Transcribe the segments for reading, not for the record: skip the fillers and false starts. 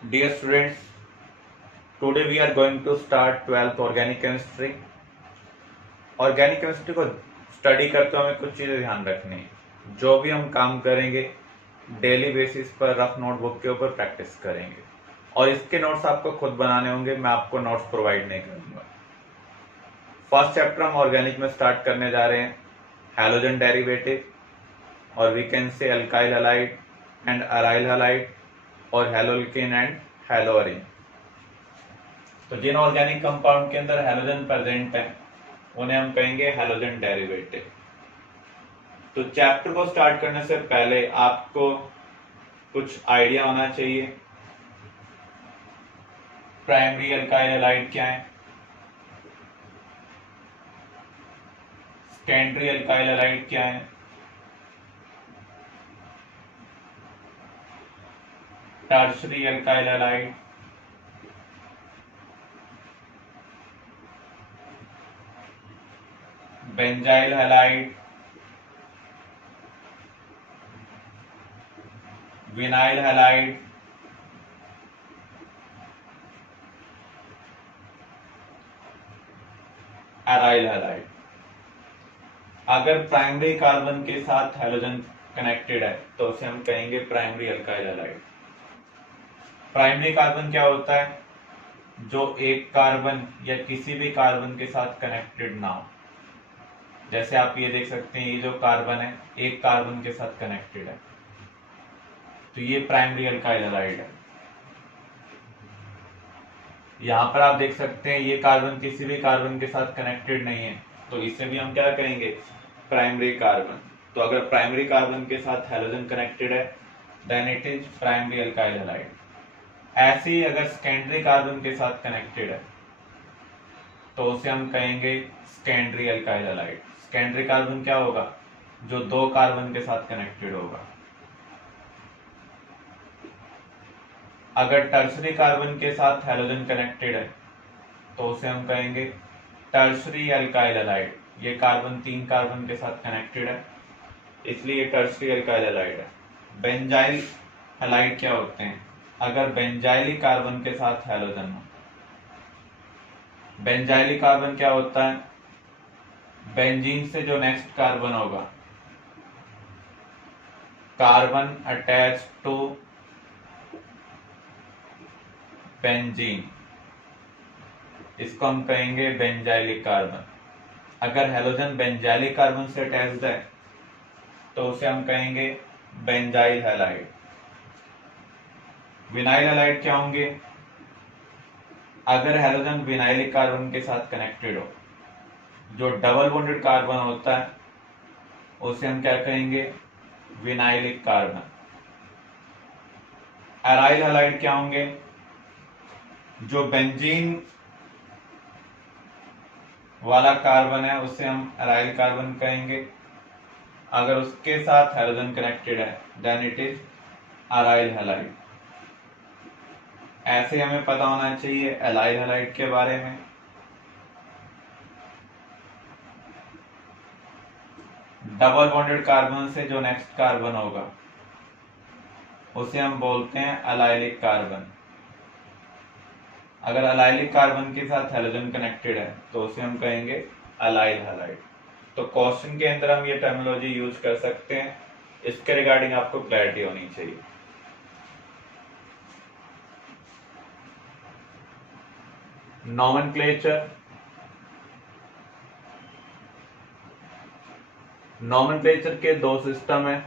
Dear students, today we are going to start 12th organic chemistry. Organic chemistry को study करते हुए हमें कुछ चीजें ध्यान रखनी है। जो भी हम काम करेंगे डेली बेसिस पर रफ नोटबुक के ऊपर प्रैक्टिस करेंगे और इसके नोट्स आपको खुद बनाने होंगे, मैं आपको नोट्स प्रोवाइड नहीं करूंगा। फर्स्ट चैप्टर हम ऑर्गेनिक में स्टार्ट करने जा रहे हैं, हैलोजन डेरिवेटिव और we can say alkyl halide and aryl halide और हैलोल्केन एंड हैलोअरीन। तो जिन ऑर्गेनिक कंपाउंड के अंदर हैलोजन प्रेजेंट है उन्हें हम कहेंगे हैलोजन डेरिवेटिव। तो चैप्टर को स्टार्ट करने से पहले आपको कुछ आइडिया होना चाहिए। प्राइमरी अल्काइल हैलाइड क्या है, सेकेंडरी अल्काइल हैलाइड क्या है, tertiary alkyl halide, benzyl halide, vinyl halide, aryl halide. अगर प्राइमरी कार्बन के साथ हैलोजन कनेक्टेड है तो उसे हम कहेंगे primary alkyl halide. Primary carbon क्या होता है? जो एक कार्बन या किसी भी कार्बन के साथ कनेक्टेड ना हो। जैसे आप ये देख सकते हैं, ये जो कार्बन है एक कार्बन के साथ कनेक्टेड है, तो ये प्राइमरी अल्काइल हैलाइड है। यहां पर आप देख सकते हैं ये कार्बन किसी भी कार्बन के साथ कनेक्टेड नहीं है, तो इसे भी हम क्या कहेंगे? Primary carbon. तो अगर प्राइमरी कार्बन के साथ हैलोजन कनेक्टेड है then it is primary alkyl halide. ऐसे ही अगर सेकेंडरी कार्बन के साथ कनेक्टेड है तो उसे हम कहेंगे secondary alkyl halide. Secondary carbon क्या होगा? जो दो कार्बन के साथ कनेक्टेड होगा। अगर टर्शरी कार्बन के साथ हैलोजन कनेक्टेड है तो उसे हम कहेंगे टर्शरी अल्काइल हैलाइड। ये कार्बन तीन कार्बन के साथ कनेक्टेड है, इसलिए टर्शरी अल्काइल हैलाइड है। बेंजाइल हैलाइड क्या होते हैं? अगर बेंजाइली कार्बन के साथ हैलोजन हो। बेंजाइली कार्बन क्या होता है? बेंजीन से जो नेक्स्ट कार्बन होगा, कार्बन अटैच टू बेंजीन, इसको हम कहेंगे बेंजाइलिक कार्बन। अगर हैलोजन बेंजाइलिक कार्बन से अटैच्ड है तो उसे हम कहेंगे बेंजाइल हैलाइड। विनाइल हैलाइड क्या होंगे? अगर हैलोजन विनाइलिक कार्बन के साथ कनेक्टेड हो, जो डबल बॉन्डेड कार्बन होता है उसे हम क्या कहेंगे? Vinylic carbon. एराइल हैलाइड क्या होंगे? जो बेंजीन वाला कार्बन है उसे हम एराइल कार्बन कहेंगे। अगर उसके साथ हैलोजन कनेक्टेड है then it is aryl halide. ऐसे हमें पता होना चाहिए एलाइल हैलाइड के बारे में। डबल बॉन्डेड कार्बन से जो नेक्स्ट कार्बन होगा उसे हम बोलते हैं अलाइलिक कार्बन। अगर अलाइलिक कार्बन के साथ हैलोजन कनेक्टेड है तो उसे हम कहेंगे अलाइल हैलाइड। तो क्वेश्चन के अंदर हम ये टर्मिनोलॉजी यूज कर सकते हैं, इसके रिगार्डिंग आपको क्लैरिटी होनी चाहिए। नॉमेनक्लेचर। नॉमेनक्लेचर के दो सिस्टम है,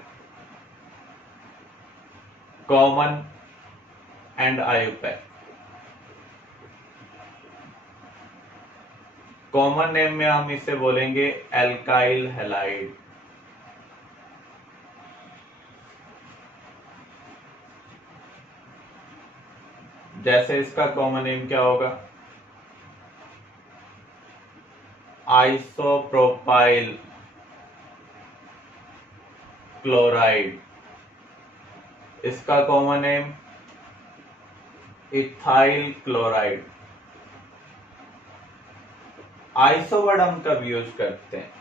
common and IUPAC. Common name में हम इसे बोलेंगे एल्काइल हैलाइड। जैसे इसका कॉमन नेम क्या होगा? Isopropyl chloride. इसका common name ethyl chloride. Iso word हम कब यूज करते हैं?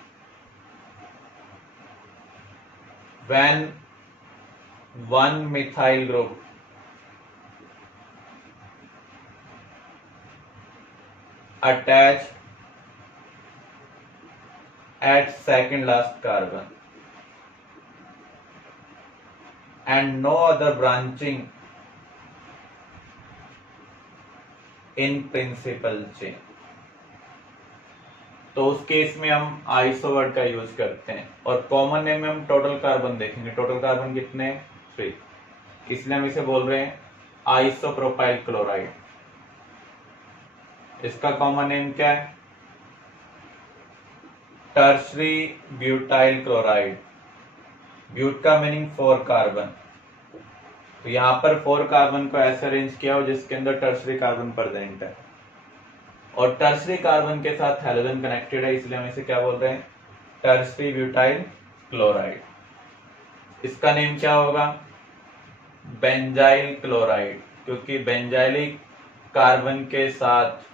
When one methyl group attach at second last carbon and no other branching in principal chain। तो उस केस में हम आइसो वर्ड का यूज करते हैं और कॉमन नेम में हम टोटल कार्बन देखेंगे। टोटल कार्बन कितने? 3, इसलिए हम इसे बोल रहे हैं आइसोप्रोपाइल क्लोराइड। इसका कॉमन नेम क्या है? Tertiary butyl chloride. ब्यूट का मीनिंग 4 कार्बन। तो यहां पर 4 कार्बन को ऐसे अरेंज किया हो जिसके अंदर टर्शरी कार्बन प्रेजेंट है और टर्शरी कार्बन के साथ हैलोजन कनेक्टेड है, इसलिए हम इसे क्या बोल रहे हैं? Tertiary butyl chloride. इसका नेम क्या होगा? बेंजाइल क्लोराइड, क्योंकि बेंजाइलिक कार्बन के साथ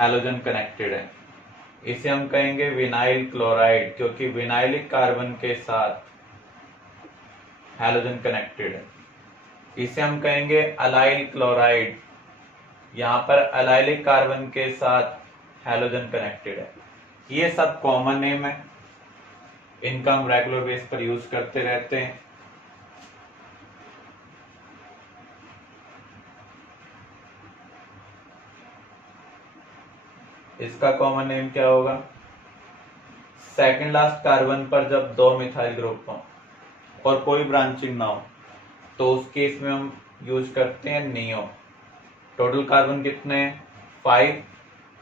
हैलोजन कनेक्टेड है। इसे हम कहेंगे विनाइल क्लोराइड, क्योंकि विनाइलिक कार्बन के साथ हैलोजन कनेक्टेड है। इसे हम कहेंगे अलाइल क्लोराइड, यहां पर अलाइलिक कार्बन के साथ हैलोजन कनेक्टेड है। ये सब कॉमन नेम है, इनका हम रेगुलर बेस पर यूज करते रहते हैं। इसका कॉमन नेम क्या होगा? सेकंड लास्ट कार्बन पर जब 2 मिथाइल ग्रुप हो और कोई ब्रांचिंग ना हो तो उस केस में हम यूज करते हैं नियो। टोटल कार्बन कितने हैं? 5,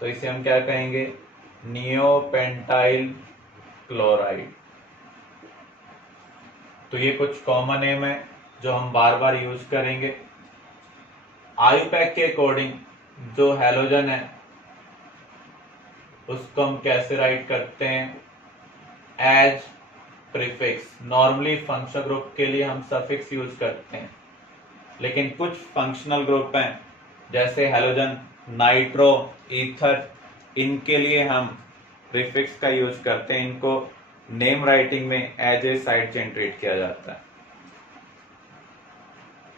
तो इसे हम क्या कहेंगे? Neopentyl chloride. तो ये कुछ कॉमन नेम है जो हम बार बार यूज करेंगे। आयुपैक के अकॉर्डिंग जो हैलोजन है उसको हम कैसे राइट करते हैं? As prefix. Normally functional group के लिए हम सफिक्स यूज करते हैं, लेकिन कुछ फंक्शनल ग्रुप हैं जैसे हैलोजन, नाइट्रो, ईथर, इनके लिए हम प्रीफिक्स का यूज करते हैं। इनको नेम राइटिंग में as a side chain treat किया जाता है।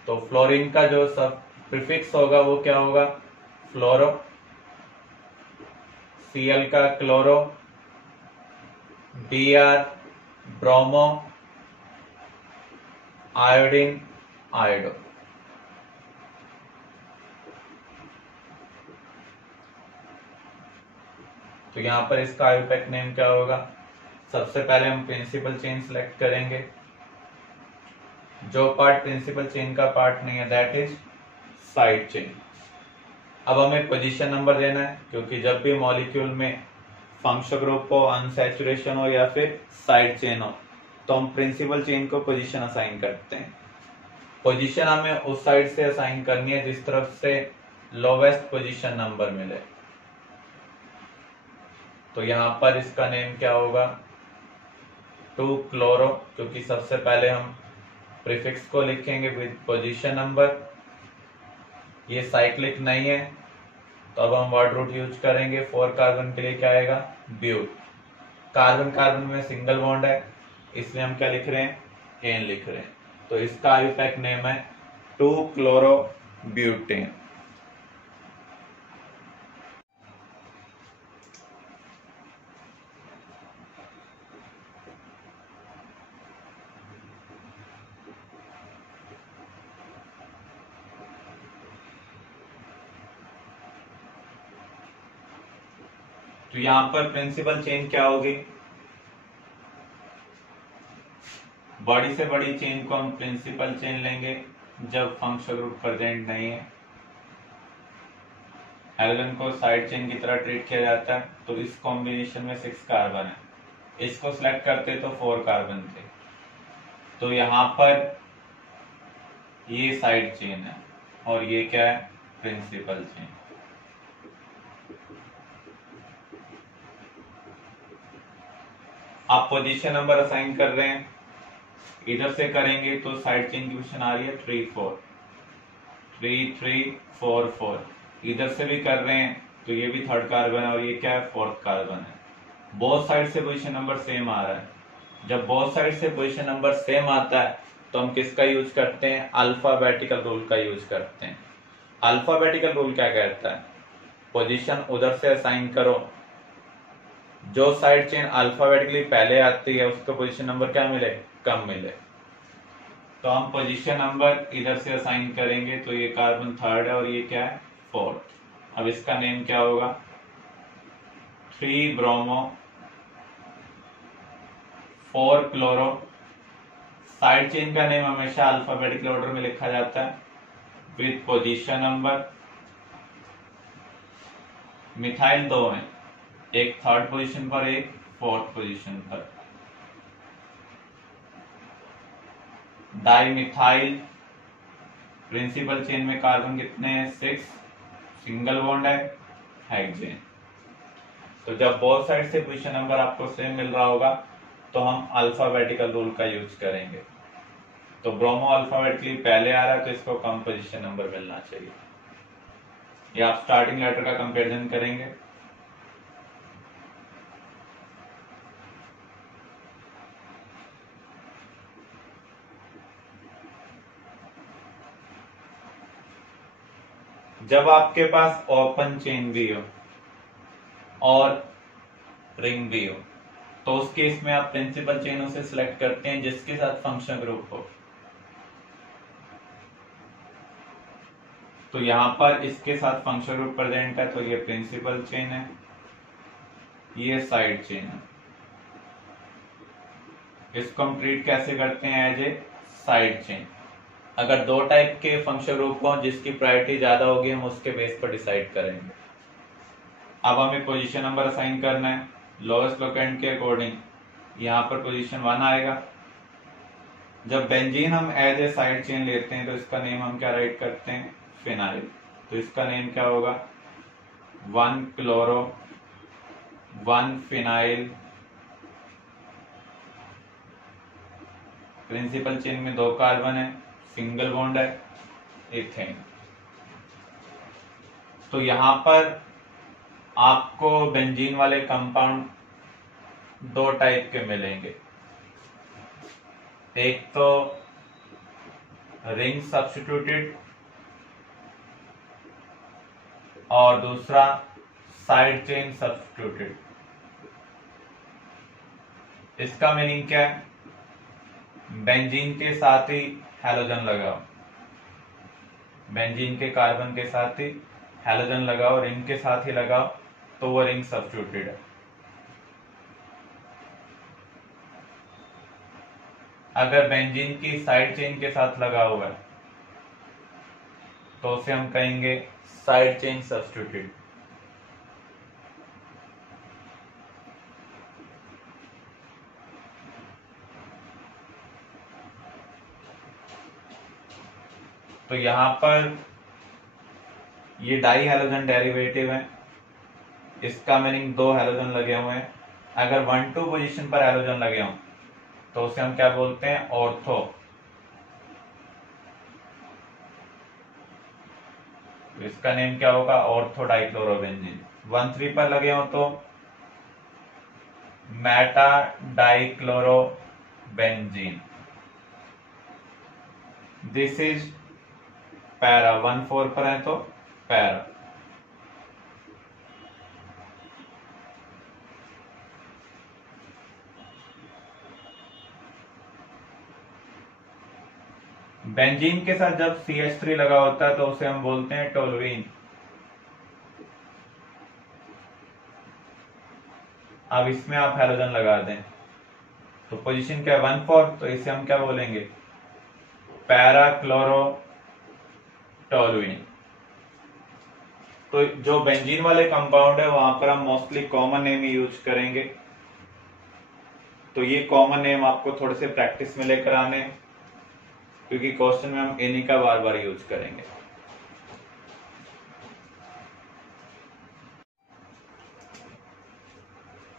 तो फ्लोरीन का जो सब प्रीफिक्स होगा वो क्या होगा? फ्लोरो। Cl का chloro, Br bromo, iodine iodo. तो यहां पर इसका आयुपैक नेम क्या होगा? सबसे पहले हम प्रिंसिपल चेन सिलेक्ट करेंगे। जो पार्ट प्रिंसिपल चेन का पार्ट नहीं है दैट इज साइड चेन। अब हमें पोजीशन नंबर देना है, क्योंकि जब भी मॉलिक्यूल में फंक्शनल ग्रुप हो, अनसैचुरेशन हो या फिर साइड चेन हो तो हम प्रिंसिपल चेन को पोजीशन असाइन करते हैं। पोजीशन हमें उस साइड से असाइन करनी है जिस तरफ से लोवेस्ट पोजीशन नंबर मिले। तो यहां पर इसका नेम क्या होगा? 2 क्लोरो, क्योंकि सबसे पहले हम प्रीफिक्स को लिखेंगे विद पोजीशन नंबर। ये साइक्लिक नहीं है तो अब हम वर्ड रूट यूज करेंगे। 4 कार्बन के लिए क्या आएगा? ब्यूट। कार्बन कार्बन में सिंगल बॉन्ड है इसलिए हम क्या लिख रहे हैं? एन लिख रहे हैं। तो इसका आयुपैक नेम है 2 क्लोरो ब्यूटेन। तो यहां पर प्रिंसिपल चेन क्या होगी? बड़ी से बड़ी चेन को हम प्रिंसिपल चेन लेंगे जब फंक्शनल ग्रुप प्रेजेंट नहीं है। हैलोजन को साइड चेन की तरह ट्रीट किया जाता है, तो इस कॉम्बिनेशन में 6 कार्बन है। इसको सिलेक्ट करते तो 4 कार्बन थे, तो यहां पर ये साइड चेन है और ये क्या है? Principal chain. आप पोजीशन नंबर असाइन कर रहे हैं, इधर से करेंगे तो साइड चेन की पोजीशन आ रही है 3 4 3 3 4 4। इधर से भी कर रहे हैं तो ये भी 3rd कार्बन है और ये क्या है? 4th कार्बन है। बोथ साइड से पोजीशन नंबर सेम आ रहा है। जब बोथ साइड से पोजीशन नंबर सेम आता है तो हम किसका यूज करते हैं? अल्फाबेटिकल रूल का यूज करते हैं। अल्फाबेटिकल रूल क्या कहता है? पोजीशन उधर से असाइन करो। जो साइड चेन अल्फाबेटिकली पहले आती है उसको पोजीशन नंबर क्या मिले, कम मिले। तो हम पोजीशन नंबर इधर से असाइन करेंगे। तो ये कार्बन थर्ड है और ये क्या है, फोर्थ। अब इसका नेम क्या होगा, 3 ब्रोमो 4 क्लोरो। साइड चेन का नेम हमेशा अल्फाबेटिकल ऑर्डर में लिखा जाता है विद पोजीशन नंबर। मिथाइल दो हैं, एक थर्ड पोजीशन पर, एक फोर्थ पोजीशन पर। डाइमिथाइल, प्रिंसिपल चेन में कार्बन कितने हैं, 6, सिंगल बॉन्ड है, हेक्सेन। तो जब बोथ साइड से पोजीशन नंबर आपको सेम मिल रहा होगा तो हम अल्फाबेटिकल रूल का यूज करेंगे। तो ब्रोमो अल्फाबेटिकली पहले आ रहा है तो इसको कम पोजीशन नंबर मिलना चाहिए। ये आप स्टार्टिंग लेटर का कंपैरिजन करेंगे। जब आपके पास ओपन चेन भी हो और रिंग भी हो तो उस केस में आप प्रिंसिपल चेनों से सिलेक्ट करते हैं जिसके साथ फंक्शन ग्रुप हो। तो यहां पर इसके साथ फंक्शन ग्रुप प्रेजेंट है तो ये प्रिंसिपल चेन है, ये साइड चेन है। इसको हम ट्रीट कैसे करते हैं, एज ए साइड चेन। अगर दो टाइप के फंक्शन ग्रुप हो जिसकी प्रायोरिटी ज्यादा होगी हम उसके बेस पर डिसाइड करेंगे। अब हमें पोजीशन नंबर असाइन करना है लोएस्ट लोकेंट के अकॉर्डिंग। यहाँ पर पोजीशन 1 आएगा। जब बेंजीन हम एज ए साइड चेन लेते हैं तो इसका नेम हम क्या राइट करते हैं, फिनाइल। तो इसका नेम क्या होगा, 1 क्लोरो 1 फिनाइल। प्रिंसिपल चेन में 2 कार्बन है, सिंगल बॉन्ड है, इथेन। तो यहां पर आपको बेंजीन वाले कंपाउंड 2 टाइप के मिलेंगे, एक तो रिंग सब्स्टिट्यूटेड और दूसरा साइड चेन सब्स्टिट्यूटेड। इसका मीनिंग क्या है, बेंजीन के साथ ही हैलोजन लगाओ, बेंजीन के कार्बन के साथ ही हैलोजन लगाओ, रिंग के साथ ही लगाओ तो वो रिंग सब्स्टिट्यूटेड है। अगर बेंजीन की साइड चेन के साथ लगा हुआ है तो उसे हम कहेंगे साइड चेन सब्स्टिट्यूटेड। तो यहां पर ये डाई हैलोजन डेरिवेटिव है, इसका मीनिंग 2 हैलोजन लगे हुए हैं। अगर 1-2 पोजीशन पर हैलोजन लगे हों तो उसे हम क्या बोलते हैं, ऑर्थो। तो इसका नेम क्या होगा, ऑर्थो डाइक्लोरोबेंजीन। 1-3 पर लगे हों तो Meta dichlorobenzene. This is para. 1-4 पर है तो पैरा। बेंजीन के साथ जब CH3 लगा होता है तो उसे हम बोलते हैं टोलुइन। अब इसमें आप हैलोजन लगा दें तो पोजीशन क्या है, 1-4, तो इसे हम क्या बोलेंगे, पैरा क्लोरो टोलुइन। तो जो बेंजीन वाले कंपाउंड है वहां पर हम मोस्टली कॉमन नेम ही यूज करेंगे। तो ये कॉमन नेम आपको थोड़े से प्रैक्टिस में लेकर आने, क्योंकि क्वेश्चन में हम इन्हीं का बार बार यूज करेंगे।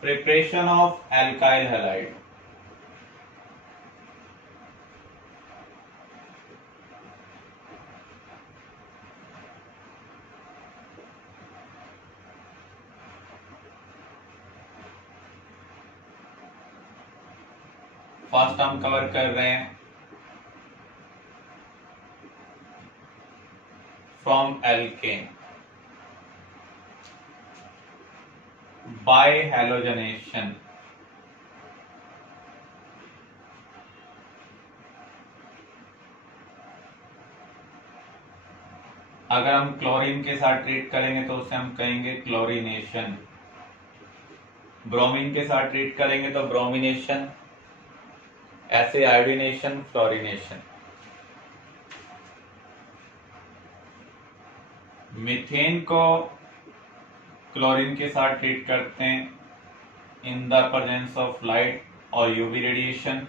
Preparation of alkyl halide. First हम कवर कर रहे हैं फ्रॉम एल्केन। Bye halogenation. अगर हम क्लोरीन के साथ ट्रीट करेंगे तो उसे हम कहेंगे क्लोरीनेशन। ब्रोमीन के साथ ट्रीट करेंगे तो ब्रोमिनेशन। ऐसे आयोडीनेशन, फ्लोरिनेशन। मीथेन को क्लोरीन के साथ ट्रीट करते हैं in the presence of light और यूवी रेडिएशन।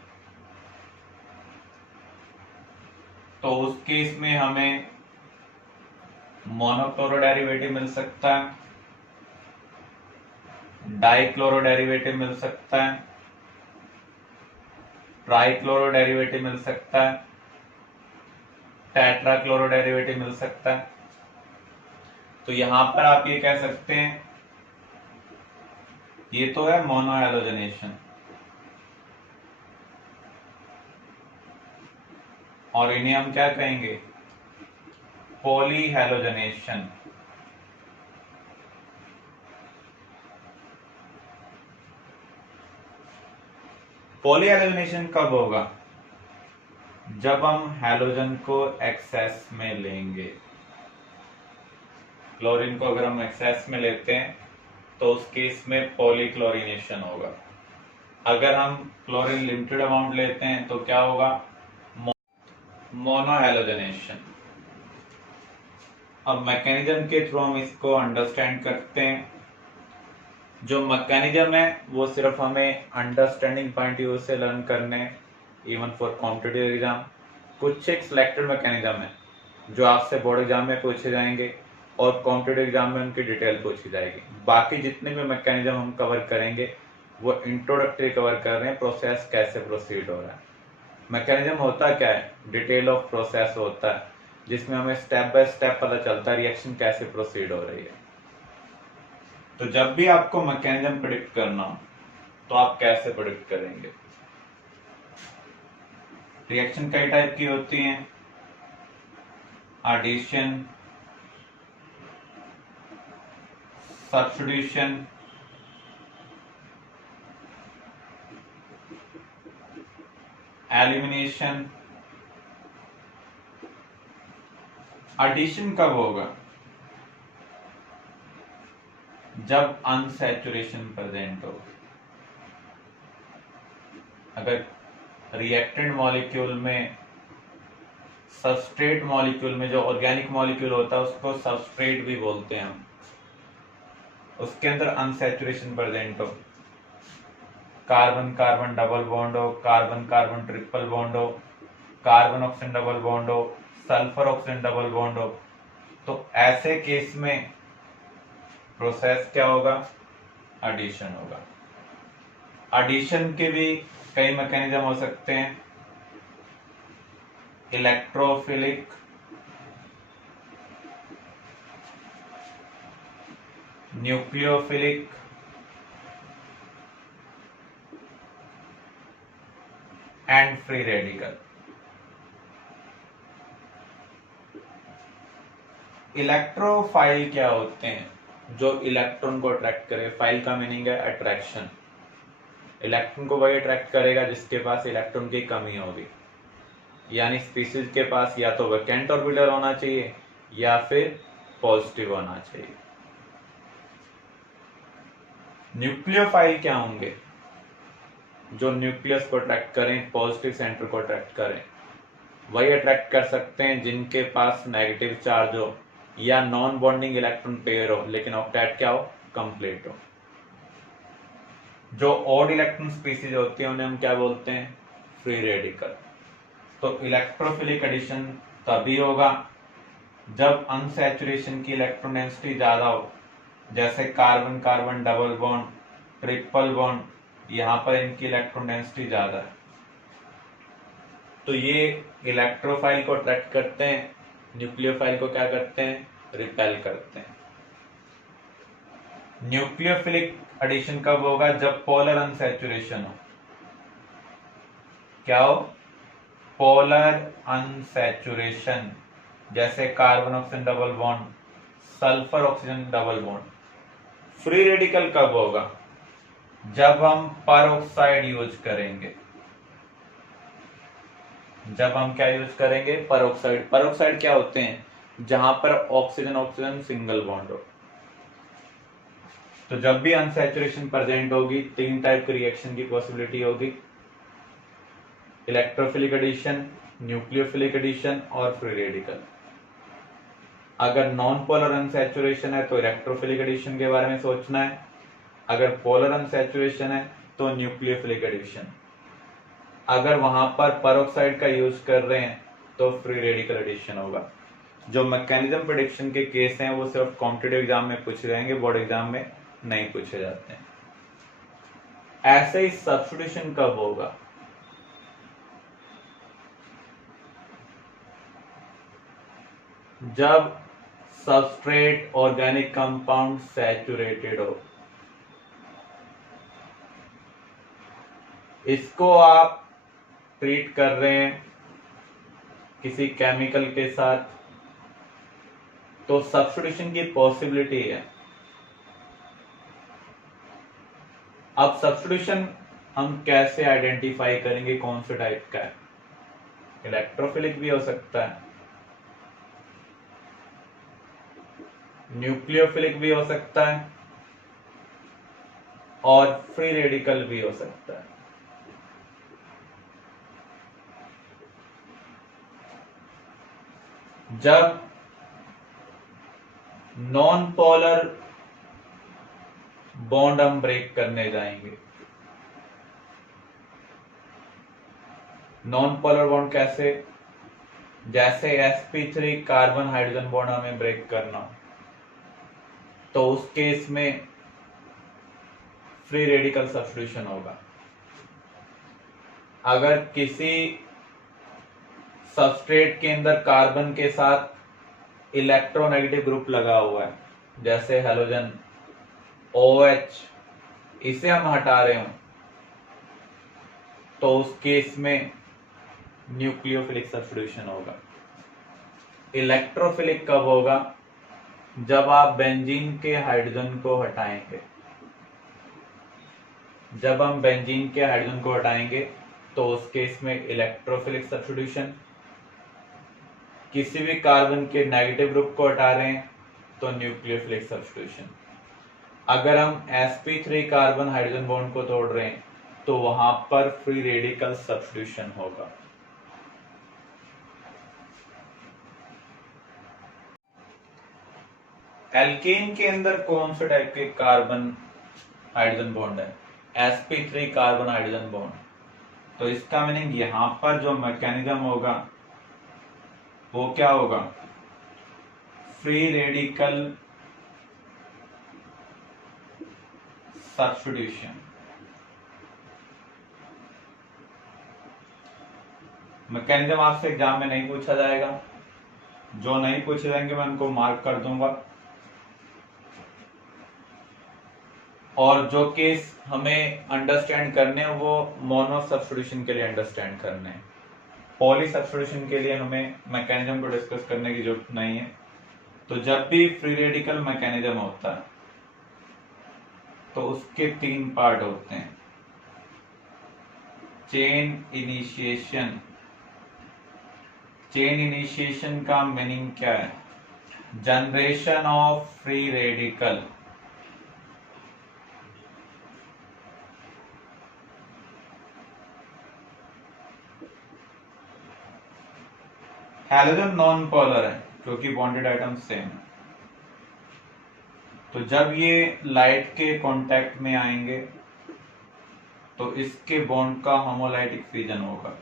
तो उस केस में हमें मोनोक्लोरो डेरिवेटिव मिल सकता है, डाइक्लोरो डेरिवेटिव मिल सकता है, ट्राइक्लोरो डेरिवेटिव मिल सकता है, टेट्राक्लोरो डेरिवेटिव मिल सकता है। तो यहां पर आप ये कह सकते हैं ये तो है मोनोहैलोजनेशन, और इन्हें हम क्या कहेंगे, पॉलीहैलोजनेशन। पॉलीहैलोजनेशन कब होगा, जब हम हैलोजन को एक्सेस में लेंगे। क्लोरीन को अगर हम एक्सेस में लेते हैं तो उस केस में पॉलीक्लोरीनेशन होगा। अगर हम क्लोरीन लिमिटेड अमाउंट लेते हैं तो क्या होगा, मोनोहैलोजनेशन। अब मैकेनिज्म के थ्रू हम इसको अंडरस्टैंड करते हैं। जो मैकेनिज्म है वो सिर्फ हमें अंडरस्टैंडिंग पॉइंट व्यू से लर्न करने, इवन फॉर कॉम्पिटिटिव एग्जाम। कुछ एक सिलेक्टेड मैकेनिज्म है जो आपसे बोर्ड एग्जाम में पूछे जाएंगे और कॉम्पिटिटिव एग्जाम में उनकी डिटेल पूछी जाएगी। बाकी जितने भी मैकेनिज्म हम कवर करेंगे वो इंट्रोडक्टरी कवर कर रहे हैं, प्रोसेस कैसे प्रोसीड हो रहा है। मैकेनिज्म होता क्या है, डिटेल ऑफ प्रोसेस होता है जिसमें हमें स्टेप बाय स्टेप पता चलता है रिएक्शन कैसे प्रोसीड हो रही है। तो जब भी आपको मैकेनिज्म प्रेडिक्ट करना हो तो आप कैसे प्रेडिक्ट करेंगे। रिएक्शन कई टाइप की होती हैं, एडिशन, सब्स्टिट्यूशन, एलिमिनेशन। एडिशन कब होगा, जब अनसैचुरेशन प्रेजेंट हो। अगर रिएक्टेंट मॉलिक्यूल में, सबस्ट्रेट मॉलिक्यूल में जो ऑर्गेनिक मॉलिक्यूल होता है उसको सबस्ट्रेट भी बोलते हैं हम, उसके अंदर अनसैचुरेशन प्रेजेंट हो, कार्बन कार्बन डबल बॉन्ड हो, कार्बन कार्बन ट्रिपल बॉन्ड हो, कार्बन ऑक्सीजन डबल बॉन्ड हो, सल्फर ऑक्सीजन डबल बॉन्ड हो, तो ऐसे केस में प्रोसेस क्या होगा, एडिशन होगा। एडिशन के भी कई मैकेनिज्म हो सकते हैं, electrophilic, nucleophilic, and free radical. Electrophile क्या होते हैं, जो इलेक्ट्रॉन को अट्रैक्ट करे। फाइल का मीनिंग है अट्रैक्शन। इलेक्ट्रॉन को वही अट्रैक्ट करेगा जिसके पास इलेक्ट्रॉन की कमी होगी, यानी स्पीसीज के पास या तो वैकेंट ऑर्बिटल होना चाहिए या फिर पॉजिटिव होना चाहिए। न्यूक्लियोफाइल क्या होंगे, जो न्यूक्लियस को अट्रैक्ट करें, पॉजिटिव सेंटर को अट्रैक्ट करें। वही अट्रैक्ट कर सकते हैं जिनके पास नेगेटिव चार्ज हो या नॉन बॉन्डिंग इलेक्ट्रॉन पेयर हो लेकिन ऑक्टेट क्या हो, कंप्लीट हो। जो ऑड इलेक्ट्रॉन स्पीसीज होती है उन्हें हम क्या बोलते हैं, फ्री रेडिकल। तो इलेक्ट्रोफिलिक एडिशन तभी होगा जब अनसैचुरेशन की इलेक्ट्रॉन डेंसिटी ज्यादा हो, जैसे carbon carbon double bond, triple bond, यहां पर इनकी इलेक्ट्रॉन डेंसिटी ज्यादा है तो ये इलेक्ट्रोफाइल को अट्रैक्ट करते हैं, न्यूक्लियोफाइल को क्या करते हैं, रिपेल करते हैं। न्यूक्लियोफिलिक एडिशन कब होगा, जब पोलर अनसैचुरेशन हो। क्या हो, पोलर अनसैचुरेशन, जैसे carbon oxygen double bond, sulphur oxygen double bond. Free radical कब होगा? जब हम परऑक्साइड यूज करेंगे। जब हम क्या यूज करेंगे? परऑक्साइड। परऑक्साइड क्या होते हैं? जहां पर ऑक्सीजन ऑक्सीजन सिंगल बॉन्ड हो। तो जब भी अनसैचुरेशन प्रेजेंट होगी, तीन टाइप की रिएक्शन की पॉसिबिलिटी होगी: इलेक्ट्रोफिलिक एडिशन, न्यूक्लियोफिलिक एडिशन और फ्री रेडिकल। अगर नॉन पोलर अनसैचुरेशन है तो इलेक्ट्रोफिलिक एडिशन के बारे में सोचना है, अगर पोलर अनसैचुरेशन है तो न्यूक्लियोफिलिक एडिशन। अगर वहां पर परऑक्साइड का यूज कर रहे हैं तो फ्री रेडिकल एडिशन होगा। जो मैकेनिज्म प्रेडिक्शन के केस हैं वो सिर्फ कॉम्पिटिटिव एग्जाम में पूछे जाएंगे, बोर्ड एग्जाम में नहीं पूछे जाते हैं। ऐसे ही सब्स्टिट्यूशन कब होगा? जब सबस्ट्रेट ऑर्गेनिक कंपाउंड सैचुरेटेड हो। इसको आप ट्रीट कर रहे हैं किसी केमिकल के साथ तो सब्स्टिट्यूशन की पॉसिबिलिटी है। अब सब्स्टिट्यूशन हम कैसे आइडेंटिफाई करेंगे कौन से टाइप का है? इलेक्ट्रोफिलिक भी हो सकता है, न्यूक्लियोफिलिक भी हो सकता है और फ्री रेडिकल भी हो सकता है। जब नॉन पोलर बॉन्ड हम ब्रेक करने जाएंगे, नॉन पोलर बॉन्ड कैसे? जैसे sp3 कार्बन हाइड्रोजन बॉन्ड हमें ब्रेक करना, तो उस केस में फ्री रेडिकल सब्स्टिट्यूशन होगा। अगर किसी सबस्ट्रेट के अंदर कार्बन के साथ इलेक्ट्रोनेगेटिव ग्रुप लगा हुआ है, जैसे हेलोजन OH, इसे हम हटा रहे हो, तो उस केस में न्यूक्लियोफिलिक सब्स्टिट्यूशन होगा। इलेक्ट्रोफिलिक कब होगा? जब आप बेंजीन के हाइड्रोजन को हटाएंगे। जब हम बेंजीन के हाइड्रोजन को हटाएंगे तो उस केस में इलेक्ट्रोफिलिक सब्स्टिट्यूशन। किसी भी कार्बन के नेगेटिव ग्रुप को हटा रहे हैं तो न्यूक्लियोफिलिक सब्स्टिट्यूशन। अगर हम sp3 कार्बन हाइड्रोजन बॉन्ड को तोड़ रहे हैं तो वहां पर फ्री रेडिकल सब्स्टिट्यूशन होगा। एल्केन के अंदर कौन से टाइप के कार्बन हाइड्रोजन बॉन्ड है? sp3 carbon hydrogen bond. तो इसका मीनिंग यहां पर जो मैकेनिज्म होगा वो क्या होगा? Free radical substitution. मैकेनिज्म आपसे एग्जाम में नहीं पूछा जाएगा, जो नहीं पूछे जाएंगे मैं उनको मार्क कर दूंगा, और जो केस हमें अंडरस्टैंड करने हैं वो मोनो सब्स्टिट्यूशन के लिए अंडरस्टैंड करने हैं। पॉली सब्स्टिट्यूशन के लिए हमें मैकेनिज्म को डिस्कस करने की जरूरत नहीं है। तो जब भी फ्री रेडिकल मैकेनिज्म होता है तो उसके तीन पार्ट होते हैं: चेन इनिशिएशन। चेन इनिशिएशन का मीनिंग क्या है? Generation of free radical. Halogen non polar है क्योंकि बॉन्डेड आइटम सेम है, तो जब ये लाइट के कांटेक्ट में आएंगे तो इसके बॉन्ड का होमोलाइटिक फिजन होगा।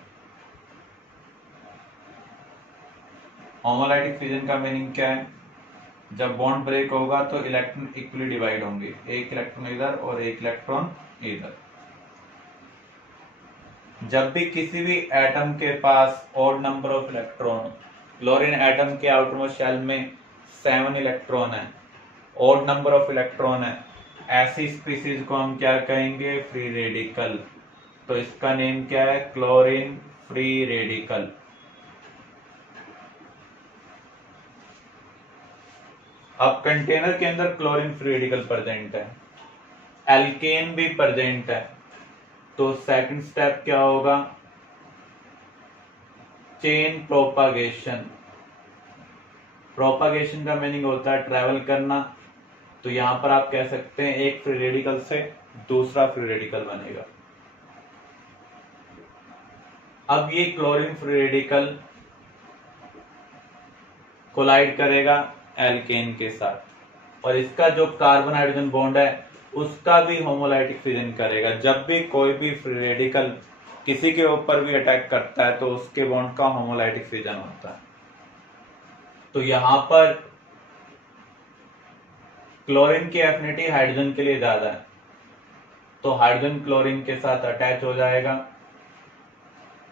होमोलाइटिक फिजन का मीनिंग क्या है? जब बॉन्ड ब्रेक होगा तो इलेक्ट्रॉन इक्वली डिवाइड होंगे, एक इलेक्ट्रॉन इधर और एक इलेक्ट्रॉन इधर। जब भी किसी भी एटम के पास odd number of electron, chlorine atom के आउटरमोस्ट शेल में 7 इलेक्ट्रॉन है, ऑड नंबर ऑफ इलेक्ट्रॉन है, ऐसी स्पीसीज को हम क्या कहेंगे? Free radical. तो इसका नेम क्या है? Chlorine free radical. अब कंटेनर के अंदर क्लोरीन फ्री रेडिकल प्रेजेंट है, एल्केन भी प्रेजेंट है, तो सेकंड स्टेप क्या होगा, चेन प्रोपागेशन। प्रोपागेशन का मीनिंग होता है ट्रेवल करना, तो यहां पर आप कह सकते हैं एक फ्री रेडिकल से दूसरा फ्री रेडिकल बनेगा। अब ये क्लोरीन फ्री रेडिकल कोलाइड करेगा एल्केन के साथ, और इसका जो कार्बन हाइड्रोजन बॉन्ड है उसका भी होमोलाइटिक फिजन करेगा। जब भी कोई भी फ्री रेडिकल किसी के ऊपर भी अटैक करता है तो उसके बॉन्ड का होमोलाइटिक फिजन होता है। तो यहां पर क्लोरीन की एफिनिटी हाइड्रोजन के लिए ज्यादा है, तो हाइड्रोजन क्लोरीन के साथ अटैच हो जाएगा।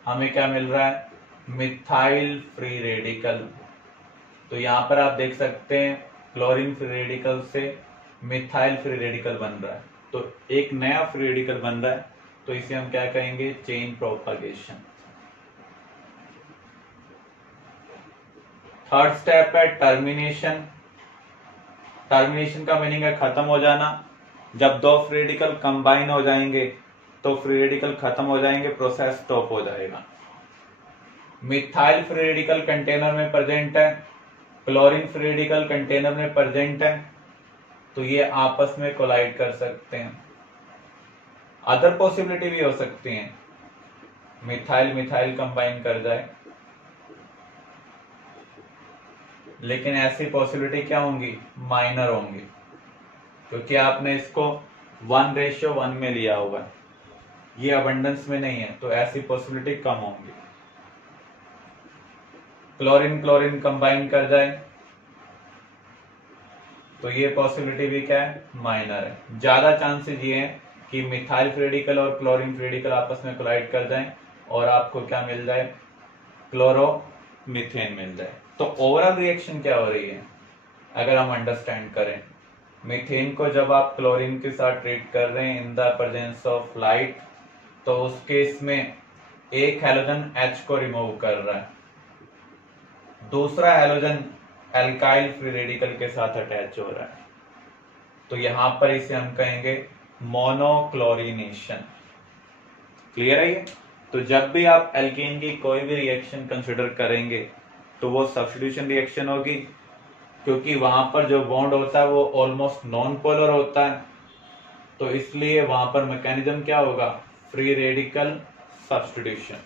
हमें क्या मिल रहा है, मिथाइल फ्री रेडिकल। तो यहां पर आप देख सकते हैं क्लोरीन फ्री रेडिकल से मिथाइल फ्री रेडिकल बन रहा है, तो एक नया फ्री रेडिकल बन रहा है, तो इसे हम क्या कहेंगे, चेन प्रोपागेशन। थर्ड स्टेप है टर्मिनेशन। टर्मिनेशन का मीनिंग है खत्म हो जाना। जब दो फ्री रेडिकल कंबाइन हो जाएंगे तो फ्री रेडिकल खत्म हो जाएंगे, प्रोसेस स्टॉप हो जाएगा। मिथाइल फ्री रेडिकल कंटेनर में प्रेजेंट है, क्लोरीन फ्री रेडिकल कंटेनर में प्रेजेंट है, तो ये आपस में कोलाइड कर सकते हैं। अदर पॉसिबिलिटी भी हो सकती है, मिथाइल मिथाइल कंबाइन कर जाए, लेकिन ऐसी पॉसिबिलिटी क्या होंगी, माइनर होंगी, क्योंकि आपने इसको 1:1 में लिया होगा, ये अबंडेंस में नहीं है, तो ऐसी पॉसिबिलिटी कम होंगी। क्लोरीन क्लोरीन कंबाइन कर जाए तो ये पॉसिबिलिटी भी क्या है, माइनर है। ज्यादा चांसेस ये हैं कि मिथाइल फ्री रेडिकल और क्लोरीन फ्री रेडिकल आपस में कोलाइड कर जाएं और आपको क्या मिल जाए, क्लोरोमीथेन मिल जाए। तो ओवरऑल रिएक्शन क्या हो रही है अगर हम अंडरस्टैंड करें, मीथेन को जब आप क्लोरीन के साथ ट्रीट कर रहे हैं in the presence of light, तो उस केस में एक हैलोजन H को रिमूव कर रहा है, दूसरा हैलोजन एल्काइल फ्री रेडिकल के साथ अटैच हो रहा है, तो यहां पर इसे हम कहेंगे मोनोक्लोरिनेशन। क्लियर है ये? तो जब भी आप एल्केन की कोई भी रिएक्शन कंसिडर करेंगे तो वो सब्स्टिट्यूशन रिएक्शन होगी, क्योंकि वहां पर जो बॉन्ड होता है वो ऑलमोस्ट नॉन पोलर होता है, तो इसलिए वहां पर मैकेनिज्म क्या होगा, फ्री रेडिकल सब्स्टिट्यूशन।